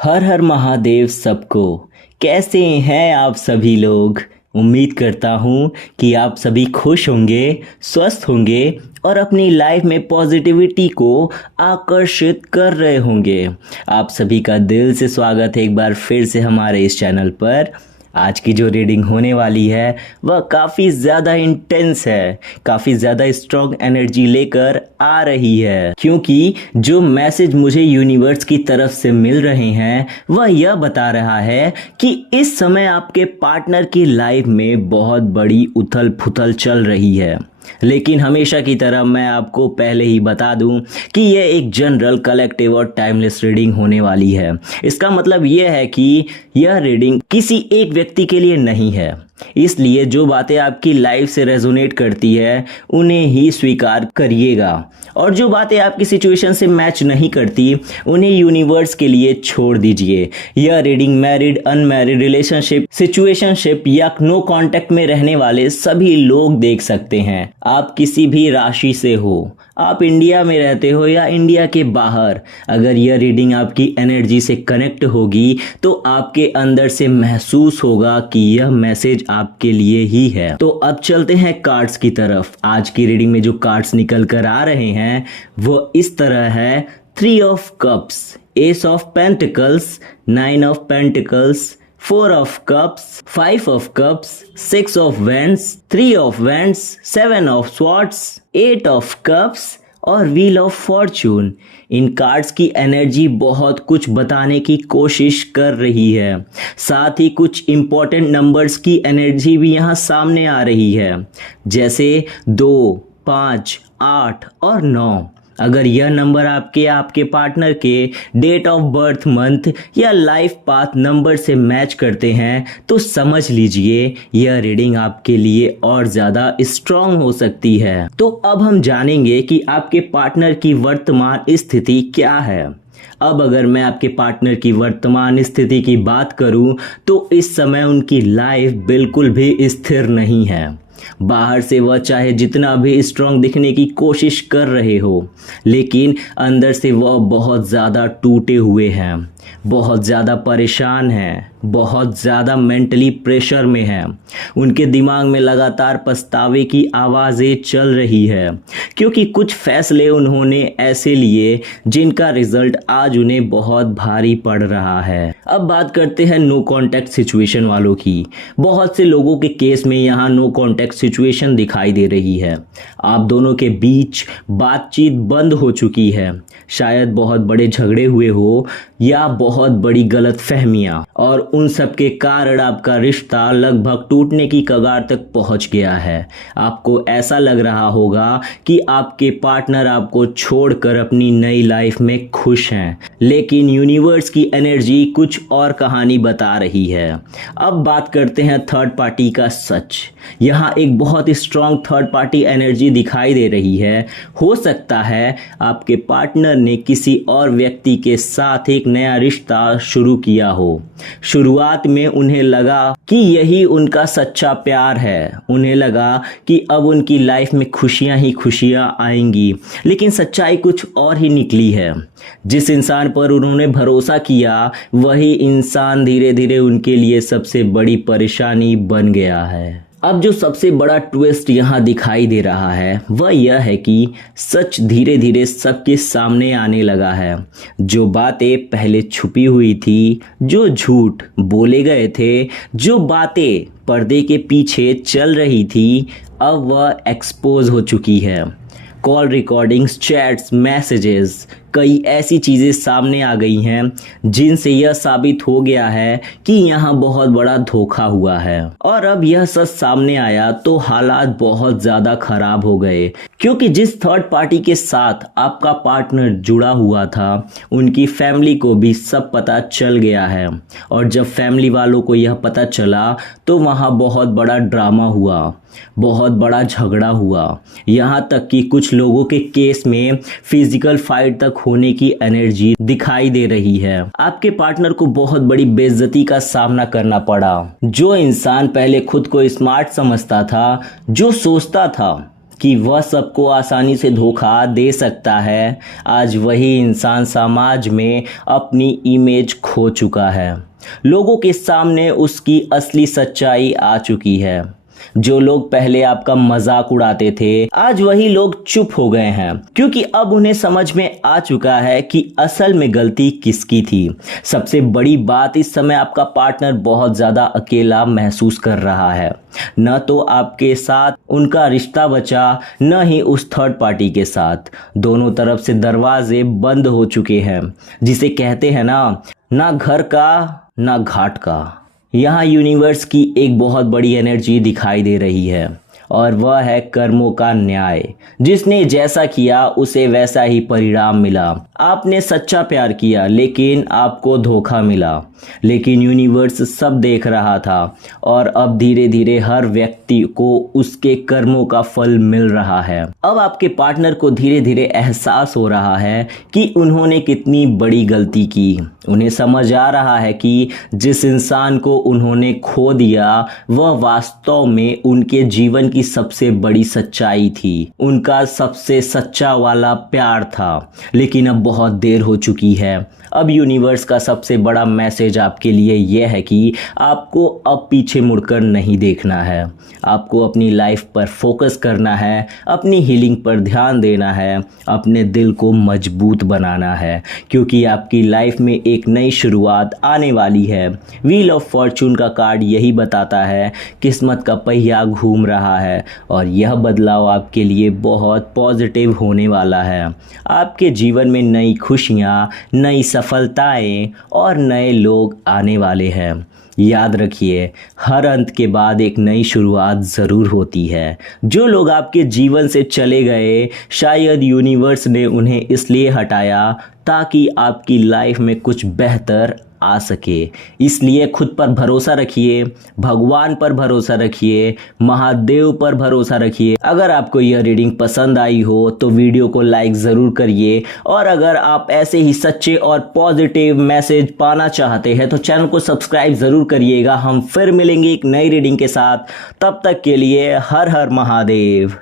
हर हर महादेव सबको। कैसे हैं आप सभी लोग। उम्मीद करता हूँ कि आप सभी खुश होंगे, स्वस्थ होंगे और अपनी लाइफ में पॉजिटिविटी को आकर्षित कर रहे होंगे। आप सभी का दिल से स्वागत है एक बार फिर से हमारे इस चैनल पर। आज की जो रीडिंग होने वाली है वह काफ़ी ज़्यादा इंटेंस है, काफ़ी ज़्यादा स्ट्रॉन्ग एनर्जी लेकर आ रही है, क्योंकि जो मैसेज मुझे यूनिवर्स की तरफ से मिल रहे हैं वह यह बता रहा है कि इस समय आपके पार्टनर की लाइफ में बहुत बड़ी उथल पुथल चल रही है। लेकिन हमेशा की तरह मैं आपको पहले ही बता दूं कि यह एक जनरल, कलेक्टिव और टाइमलेस रीडिंग होने वाली है। इसका मतलब यह है कि यह रीडिंग किसी एक व्यक्ति के लिए नहीं है, इसलिए जो बातें आपकी लाइफ से रेजोनेट करती है उन्हें ही स्वीकार करिएगा, और जो बातें आपकी सिचुएशन से मैच नहीं करती उन्हें यूनिवर्स के लिए छोड़ दीजिए। यह reading married, unmarried, relationship, situationship या नो कांटेक्ट में रहने वाले सभी लोग देख सकते हैं। आप किसी भी राशि से हो, आप इंडिया में रहते हो या इंडिया के बाहर, अगर यह रीडिंग आपकी एनर्जी से कनेक्ट होगी तो आपके अंदर से महसूस होगा कि यह मैसेज आपके लिए ही है। तो अब चलते हैं कार्ड्स की तरफ। आज की रीडिंग में जो कार्ड्स निकल कर आ रहे हैं वो इस तरह है: 3 of cups, S of pentacles, 9 of pentacles, 4 of cups, 5 of cups, 6 of wands, 3 of wands, 7 of swords, 8 of cups और wheel of Fortune. In cards की एनर्जी बहुत कुछ बताने की कोशिश कर रही है, साथ ही कुछ इंपॉर्टेंट नंबर्स की एनर्जी भी यहाँ सामने आ रही है, जैसे 2, 5, 8 और 9। अगर यह नंबर आपके पार्टनर के डेट ऑफ बर्थ, मंथ या लाइफ पाथ नंबर से मैच करते हैं तो समझ लीजिए यह रीडिंग आपके लिए और ज़्यादा स्ट्रॉन्ग हो सकती है। तो अब हम जानेंगे कि आपके पार्टनर की वर्तमान स्थिति क्या है। अब अगर मैं आपके पार्टनर की वर्तमान स्थिति की बात करूं तो इस समय उनकी लाइफ बिल्कुल भी स्थिर नहीं है। बाहर से वह चाहे जितना भी स्ट्रांग दिखने की कोशिश कर रहे हो, लेकिन अंदर से वह बहुत ज़्यादा टूटे हुए हैं, बहुत ज़्यादा परेशान हैं, बहुत ज़्यादा मेंटली प्रेशर में हैं। उनके दिमाग में लगातार पछतावे की आवाज़ें चल रही है, क्योंकि कुछ फैसले उन्होंने ऐसे लिए जिनका रिजल्ट आज उन्हें बहुत भारी पड़ रहा है। अब बात करते हैं नो कॉन्टैक्ट सिचुएशन वालों की। बहुत से लोगों के केस में यहाँ नो कॉन्टैक्ट सिचुएशन दिखाई दे रही है। आप दोनों के बीच बातचीत बंद हो चुकी है, शायद बहुत बड़े झगड़े हुए हो या बहुत बड़ी गलतफहमियां, और उन सब के कारण आपका रिश्ता लगभग टूटने की कगार तक पहुंच गया है। आपको ऐसा लग रहा होगा कि आपके पार्टनर आपको छोड़कर अपनी नई लाइफ में खुश हैं, लेकिन यूनिवर्स की एनर्जी कुछ और कहानी बता रही है। अब बात करते हैं थर्ड पार्टी का सच। यहाँ एक बहुत स्ट्रॉन्ग थर्ड पार्टी एनर्जी दिखाई दे रही है। हो सकता है आपके पार्टनर ने किसी और व्यक्ति के साथ एक नया रिश्ता शुरू किया हो। शुरुआत में उन्हें लगा कि यही उनका सच्चा प्यार है, उन्हें लगा कि अब उनकी लाइफ में खुशियां ही खुशियां आएंगी, लेकिन सच्चाई कुछ और ही निकली है। जिस इंसान पर उन्होंने भरोसा किया वही इंसान धीरे धीरे उनके लिए सबसे बड़ी परेशानी बन गया है। अब जो सबसे बड़ा ट्विस्ट यहाँ दिखाई दे रहा है वह यह है कि सच धीरे धीरे सबके सामने आने लगा है। जो बातें पहले छुपी हुई थी, जो झूठ बोले गए थे, जो बातें पर्दे के पीछे चल रही थी, अब वह एक्सपोज हो चुकी है। कॉल रिकॉर्डिंग्स, चैट्स, मैसेजेस, कई ऐसी चीज़ें सामने आ गई हैं जिनसे यह साबित हो गया है कि यहाँ बहुत बड़ा धोखा हुआ है। और अब यह सच सामने आया तो हालात बहुत ज़्यादा खराब हो गए, क्योंकि जिस थर्ड पार्टी के साथ आपका पार्टनर जुड़ा हुआ था उनकी फैमिली को भी सब पता चल गया है। और जब फैमिली वालों को यह पता चला तो वहाँ बहुत बड़ा ड्रामा हुआ, बहुत बड़ा झगड़ा हुआ, यहाँ तक कि कुछ लोगों के केस में फिजिकल फाइट तक होने की एनर्जी दिखाई दे रही है। आपके पार्टनर को बहुत बड़ी बेइज्जती का सामना करना पड़ा। जो इंसान पहले खुद को स्मार्ट समझता था, जो सोचता था कि वह सबको आसानी से धोखा दे सकता है, आज वही इंसान समाज में अपनी इमेज खो चुका है। लोगों के सामने उसकी असली सच्चाई आ चुकी है। जो लोग पहले आपका मजाक उड़ाते थे, आज वही लोग चुप हो गए हैं, क्योंकि अब उन्हें समझ में आ चुका है कि असल में गलती किसकी थी। सबसे बड़ी बात, इस समय आपका पार्टनर बहुत ज्यादा अकेला महसूस कर रहा है। न तो आपके साथ उनका रिश्ता बचा, न ही उस थर्ड पार्टी के साथ। दोनों तरफ से दरवाजे बंद हो चुके हैं। जिसे कहते हैं ना घर का ना घाट का। यहाँ यूनिवर्स की एक बहुत बड़ी एनर्जी दिखाई दे रही है, और वह है कर्मों का न्याय। जिसने जैसा किया उसे वैसा ही परिणाम मिला। आपने सच्चा प्यार किया लेकिन आपको धोखा मिला, लेकिन यूनिवर्स सब देख रहा था, और अब धीरे धीरे हर व्यक्ति को उसके कर्मों का फल मिल रहा है। अब आपके पार्टनर को धीरे धीरे एहसास हो रहा है कि उन्होंने कितनी बड़ी गलती की। उन्हें समझ आ रहा है कि जिस इंसान को उन्होंने खो दिया वह वास्तव में उनके जीवन की सबसे बड़ी सच्चाई थी, उनका सबसे सच्चा वाला प्यार था। लेकिन अब बहुत देर हो चुकी है। अब यूनिवर्स का सबसे बड़ा मैसेज आपके लिए यह है कि आपको अब पीछे मुड़कर नहीं देखना है। आपको अपनी लाइफ पर फोकस करना है, अपनी हीलिंग पर ध्यान देना है, अपने दिल को मजबूत बनाना है, क्योंकि आपकी लाइफ में एक नई शुरुआत आने वाली है। व्हील ऑफ फॉर्चून का कार्ड यही बताता है, किस्मत का पहिया घूम रहा है, और यह बदलाव आपके लिए बहुत पॉजिटिव होने वाला है। आपके जीवन में नई खुशियाँ, नई सफलताएं और नए लोग आने वाले हैं। याद रखिए, हर अंत के बाद एक नई शुरुआत ज़रूर होती है। जो लोग आपके जीवन से चले गए, शायद यूनिवर्स ने उन्हें इसलिए हटाया ताकि आपकी लाइफ में कुछ बेहतर आ सके। इसलिए खुद पर भरोसा रखिए, भगवान पर भरोसा रखिए, महादेव पर भरोसा रखिए। अगर आपको यह रीडिंग पसंद आई हो तो वीडियो को लाइक ज़रूर करिए, और अगर आप ऐसे ही सच्चे और पॉजिटिव मैसेज पाना चाहते हैं तो चैनल को सब्सक्राइब ज़रूर करिएगा। हम फिर मिलेंगे एक नई रीडिंग के साथ। तब तक के लिए हर हर महादेव।